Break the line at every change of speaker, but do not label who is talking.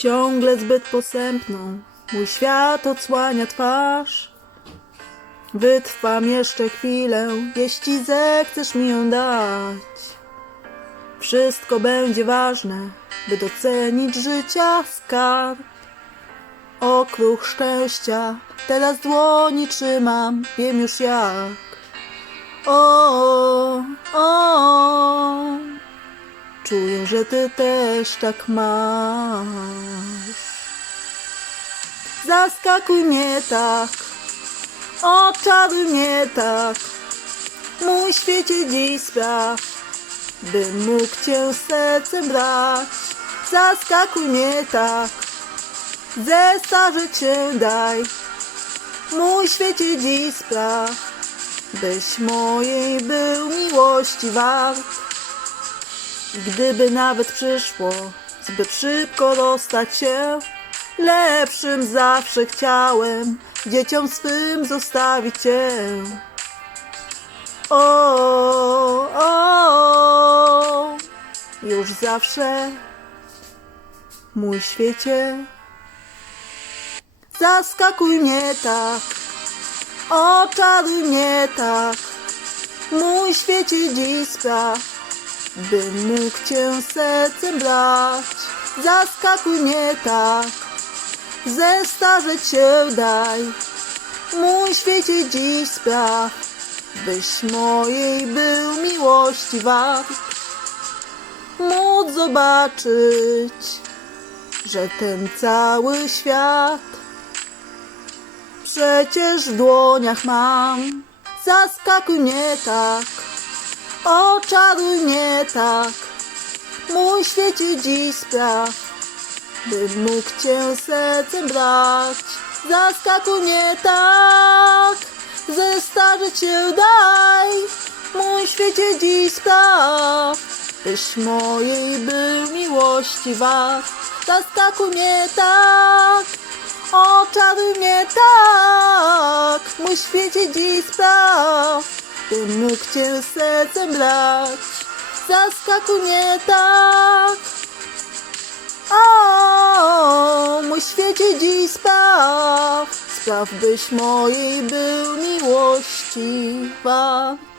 Ciągle zbyt posępną mój świat odsłania twarz. Wytrwam jeszcze chwilę, jeśli zechcesz mi ją dać. Wszystko będzie ważne, by docenić życia skarb. Okruch szczęścia, teraz dłoni trzymam, wiem już jak. O, czuję, że ty też tak masz. Zaskakuj mnie tak, oczaruj mnie tak, mój świecie dziś spraw, bym mógł cię sercem brać. Zaskakuj mnie tak, zestarzeć się daj, mój świecie dziś spraw, byś mojej był miłości wart. Gdyby nawet przyszło zbyt szybko rozstać się, lepszym zawsze chciałem dzieciom swym zostawić cię. O, o, już zawsze mój świecie. Zaskakuj mnie tak, oczaruj mnie tak, mój świecie dziś spraw, bym mógł cię sercem brać. Zaskakuj mnie tak, zestarzeć się daj, mój świecie dziś spraw, byś mojej był miłości wart. Móc zobaczyć, że ten cały świat przecież w dłoniach mam. Zaskakuj mnie tak, oczaruj mnie tak, mój świecie dziś spraw, bym mógł cię sercem brać. Zaskakuj mnie tak, zestarzeć się daj, mój świecie dziś spraw, byś mojej był miłości wart. Zaskakuj mnie tak, oczaruj mnie tak, mój świecie dziś spraw, bym mógł cię sercem brać. Zaskakuj mnie tak, o, mój świecie dziś spraw, spraw byś mojej był miłości wart.